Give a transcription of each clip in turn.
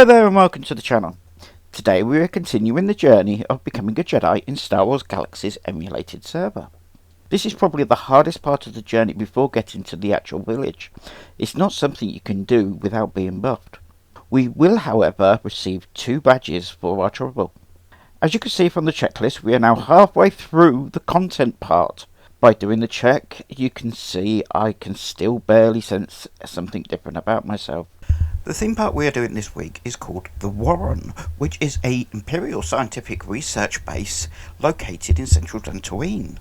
Hello there and welcome to the channel. Today we are continuing the journey of becoming a Jedi in Star Wars Galaxies emulated server. This is probably the hardest part of the journey before getting to the actual village. It's not something you can do without being buffed. We will however receive 2 badges for our trouble. As you can see from the checklist, we are now halfway through the content part. By doing the check, you can see I can still barely sense something different about myself. The theme part we are doing this week is called the Warren, which is a Imperial scientific research base located in central Dantooine.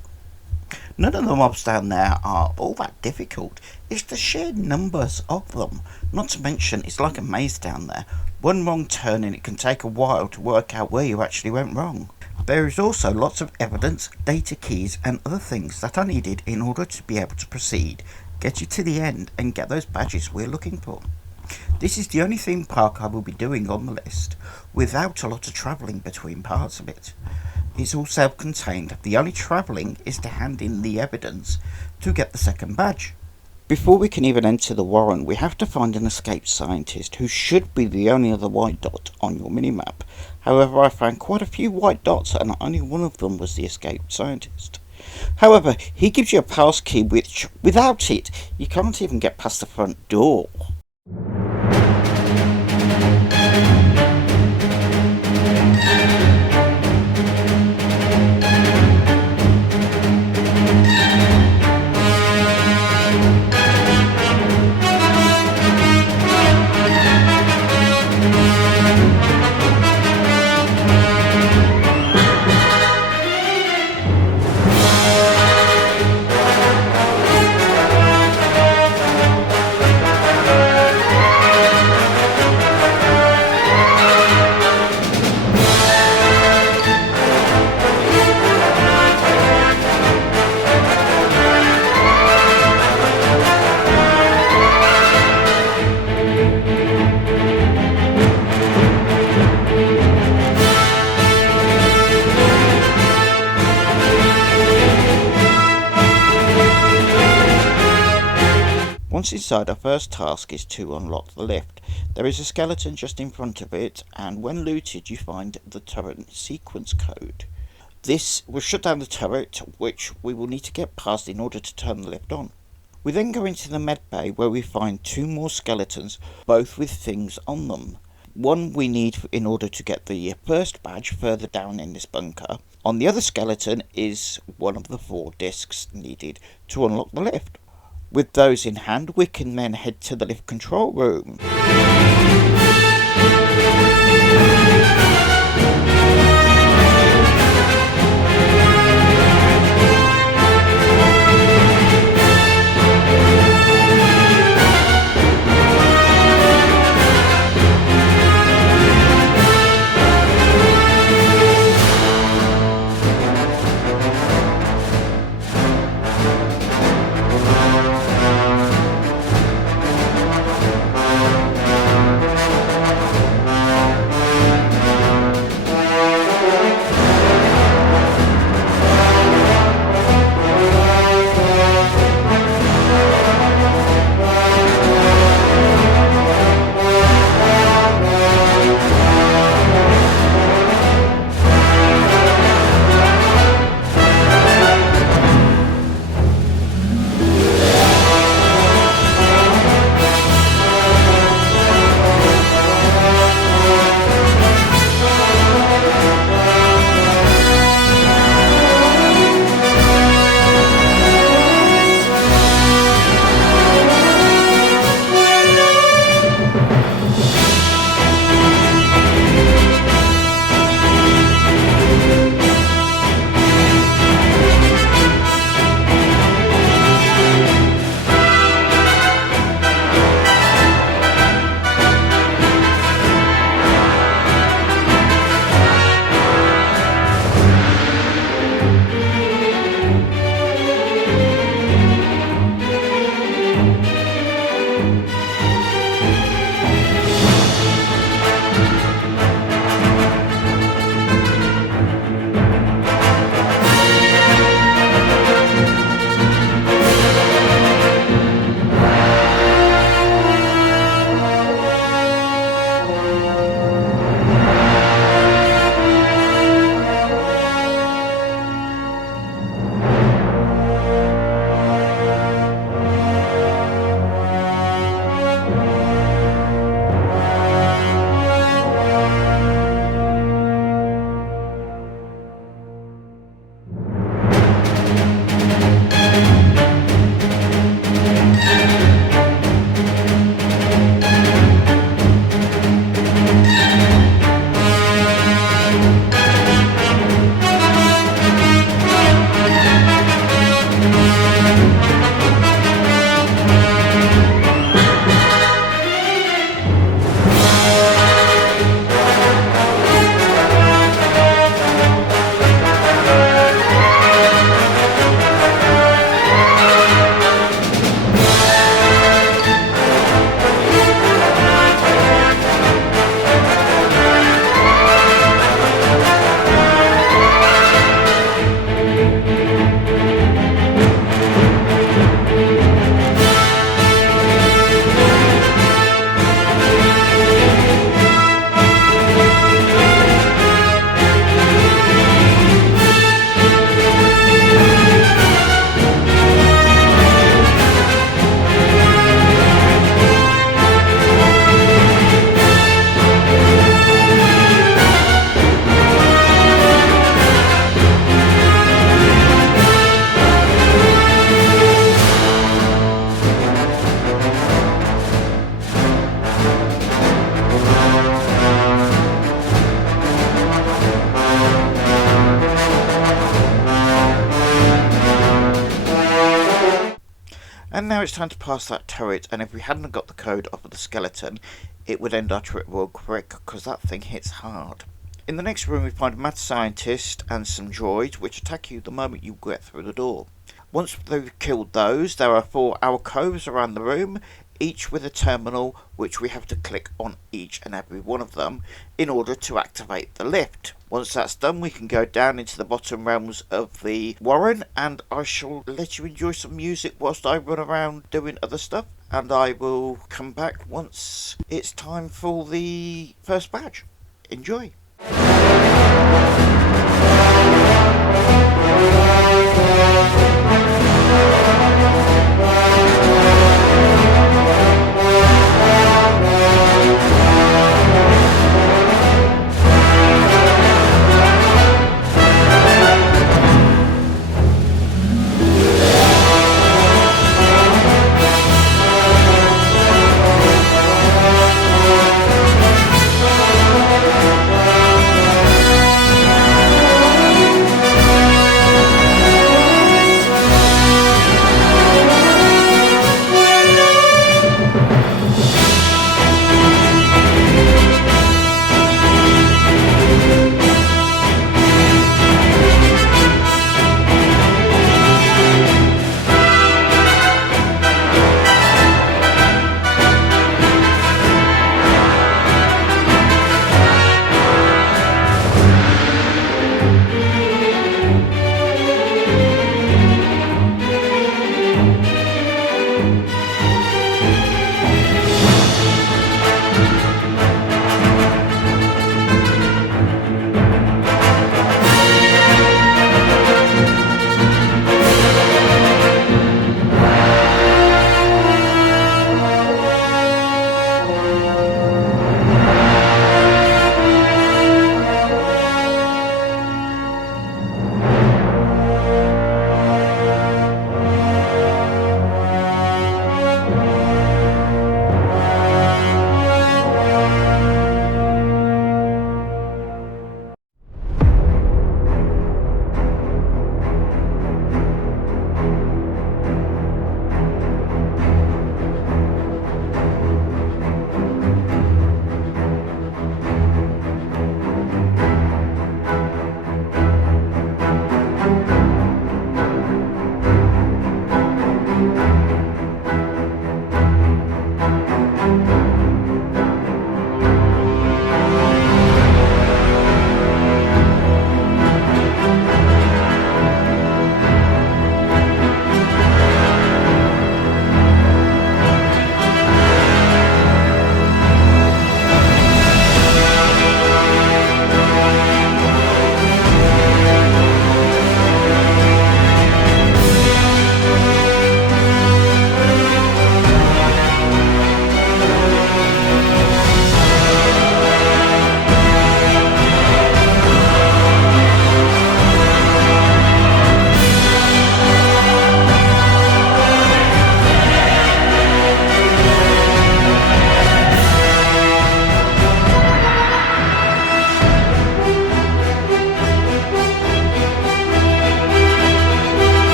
None of the mobs down there are all that difficult, it's the sheer numbers of them. Not to mention it's like a maze down there. One wrong turn and it can take a while to work out where you actually went wrong. There is also lots of evidence, data keys and other things that are needed in order to be able to proceed, get you to the end and get those badges we're looking for. This is the only theme park I will be doing on the list, without a lot of travelling between parts of it. It's all self-contained, the only travelling is to hand in the evidence to get the second badge. Before we can even enter the Warren, we have to find an escaped scientist who should be the only other white dot on your minimap. However, I found quite a few white dots and only one of them was the escaped scientist. However, he gives you a pass key which, without it, you can't even get past the front door. Once inside, our first task is to unlock the lift. There is a skeleton just in front of it, and when looted you find the turret sequence code. This will shut down the turret, which we will need to get past in order to turn the lift on. We then go into the med bay where we find 2 more skeletons, both with things on them. One we need in order to get the first badge further down in this bunker. On the other skeleton is one of the 4 discs needed to unlock the lift. With those in hand, we can then head to the lift control room. now it's time to pass that turret, and if we hadn't got the code off of the skeleton, it would end our trip real quick, because that thing hits hard. In the next room we find a mad scientist and some droids, which attack you the moment you get through the door. Once they've killed those, there are 4 alcoves around the room, each with a terminal which we have to click on each and every one of them in order to activate the lift. Once that's done, we can go down into the bottom realms of the Warren, and I shall let you enjoy some music whilst I run around doing other stuff, and I will come back once it's time for the first badge. Enjoy!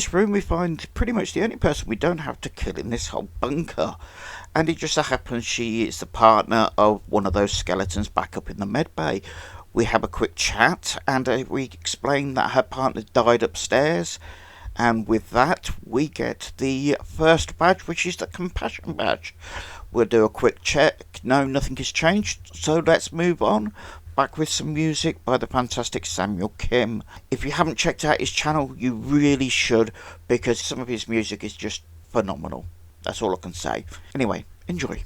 this room we find pretty much the only person we don't have to kill in this whole bunker. And it just so happens she is the partner of one of those skeletons back up in the med bay. We have a quick chat and we explain that her partner died upstairs. And with that, we get the first badge, which is the compassion badge. We'll do a quick check. No, nothing has changed. So let's move on. Back with some music by the fantastic Samuel Kim. If you haven't checked out his channel, you really should, because some of his music is just phenomenal. That's all I can say. Anyway, enjoy.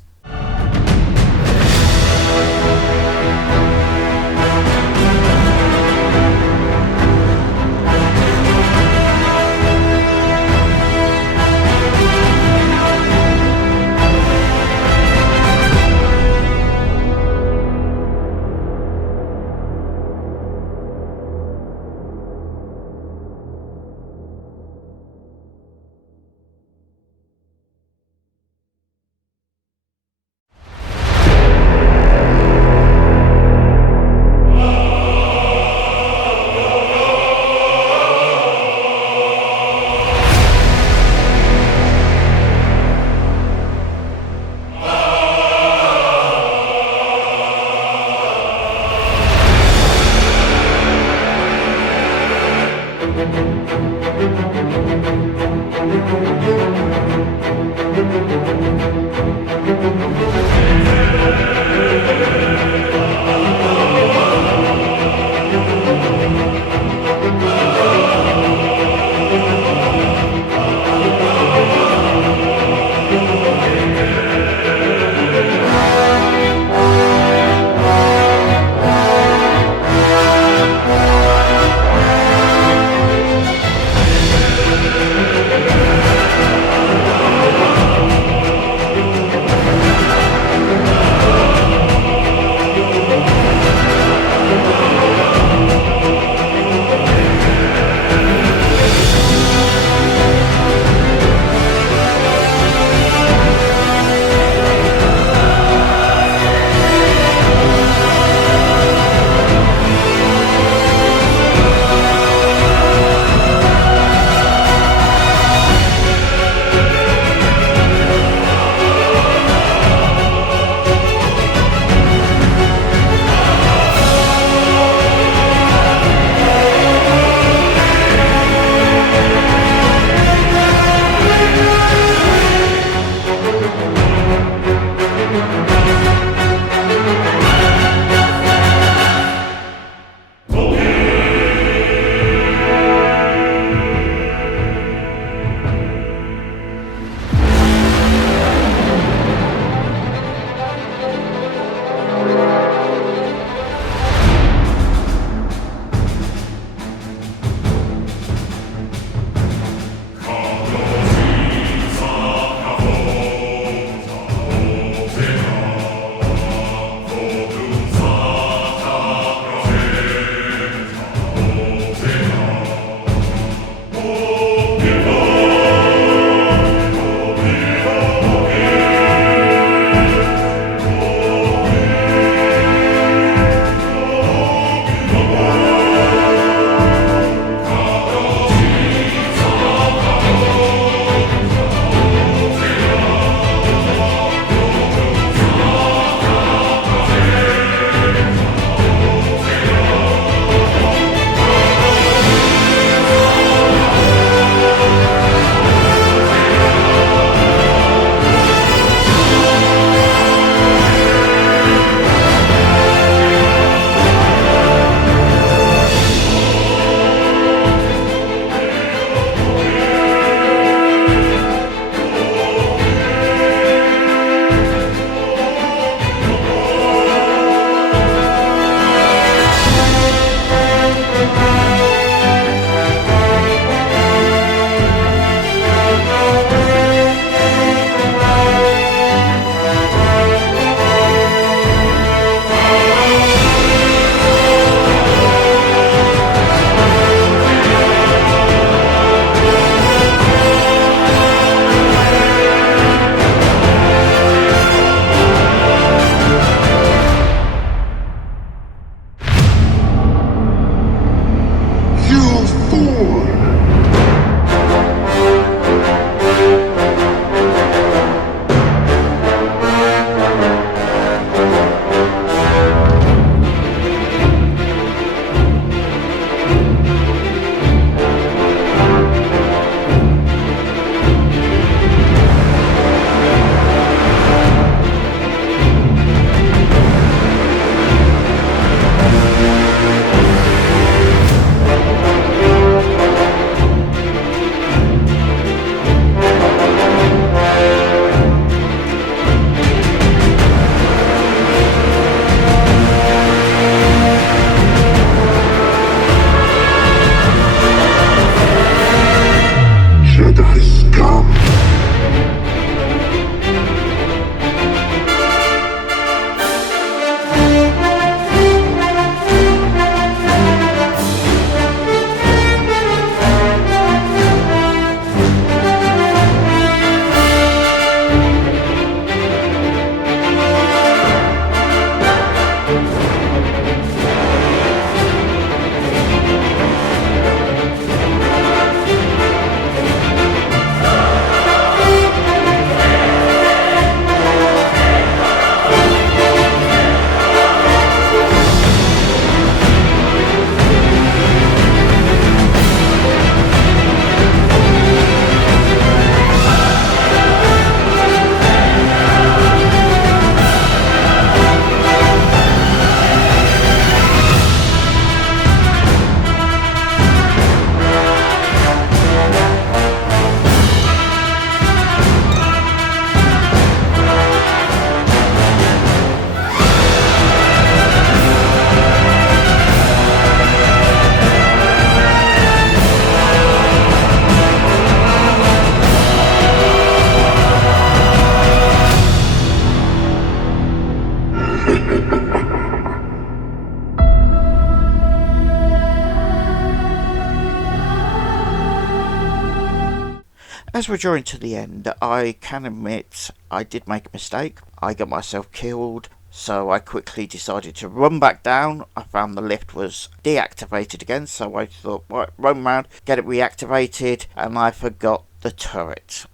As we're drawing to the end, I can admit I did make a mistake. I got myself killed, so I quickly decided to run back down. I found the lift was deactivated again, so I thought, right, run round, get it reactivated, and I forgot the turret.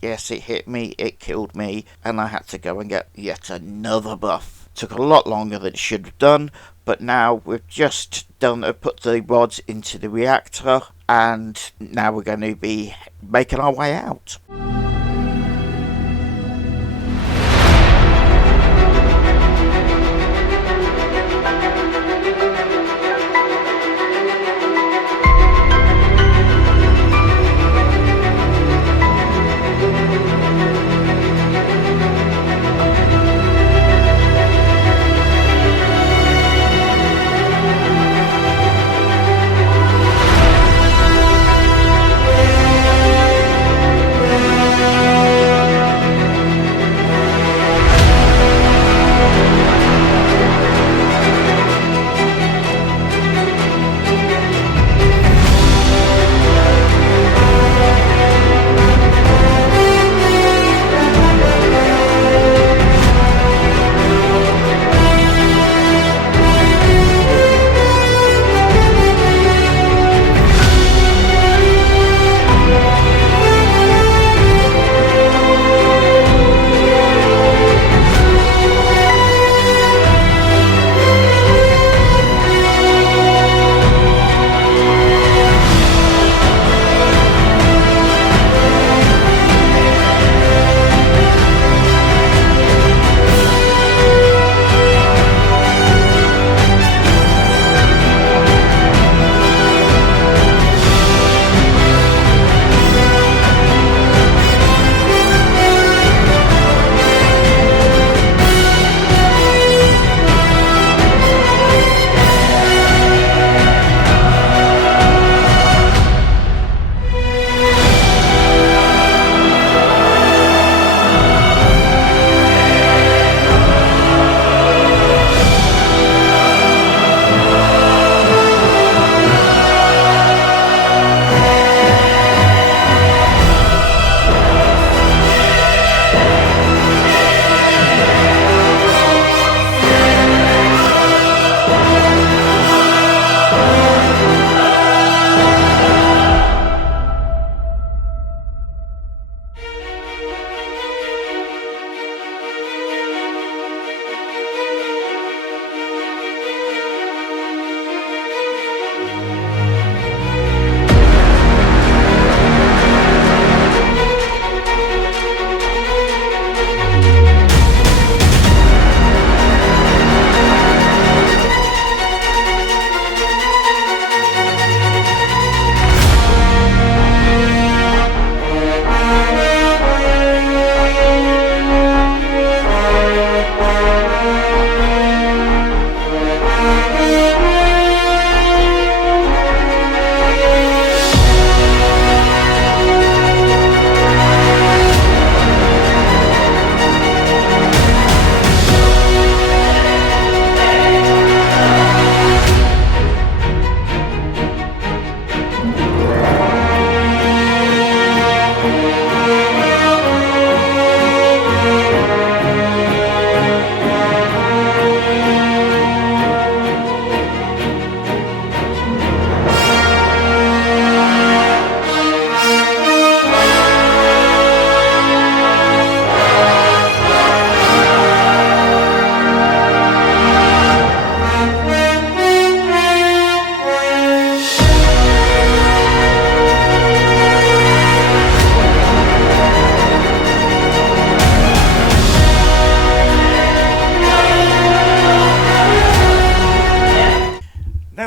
Yes, it hit me, it killed me, and I had to go and get yet another buff. Took a lot longer than it should have done, but now we've just put the rods into the reactor, and now we're going to be making our way out.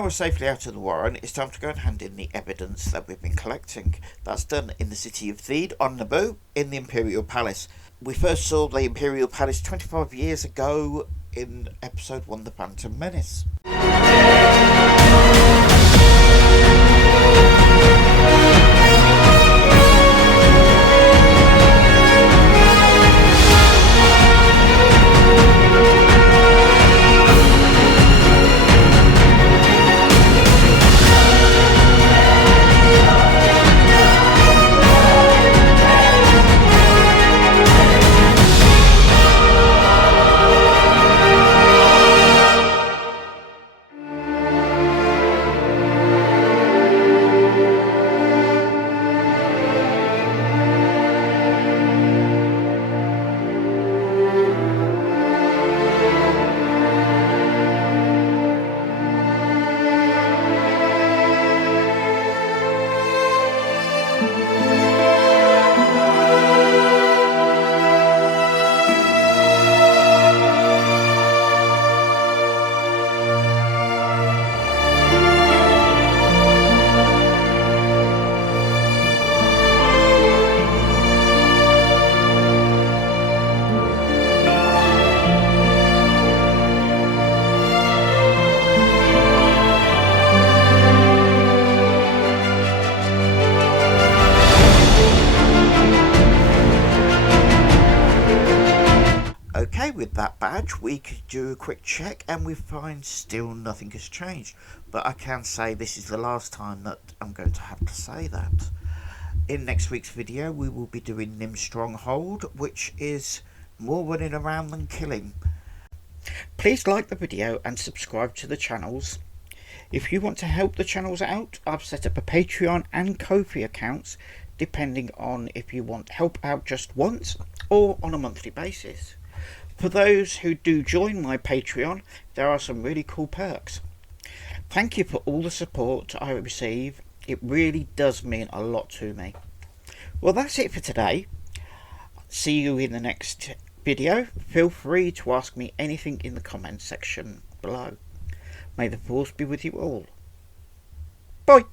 We're safely out of the warren, it's time to go and hand in the evidence that we've been collecting. That's done in the city of Theed on Naboo in the Imperial Palace. We first saw the Imperial Palace 25 years ago in episode 1, The Phantom Menace. Okay, with that badge we could do a quick check and we find still nothing has changed. But I can say this is the last time that I'm going to have to say that. In next week's video we will be doing Nim Stronghold, which is more running around than killing. Please like the video and subscribe to the channels. If you want to help the channels out, I've set up a Patreon and Ko-fi accounts depending on if you want help out just once or on a monthly basis. For those who do join my Patreon, there are some really cool perks. Thank you for all the support I receive. It really does mean a lot to me. Well, that's it for today. See you in the next video. Feel free to ask me anything in the comments section below. May the force be with you all. Bye.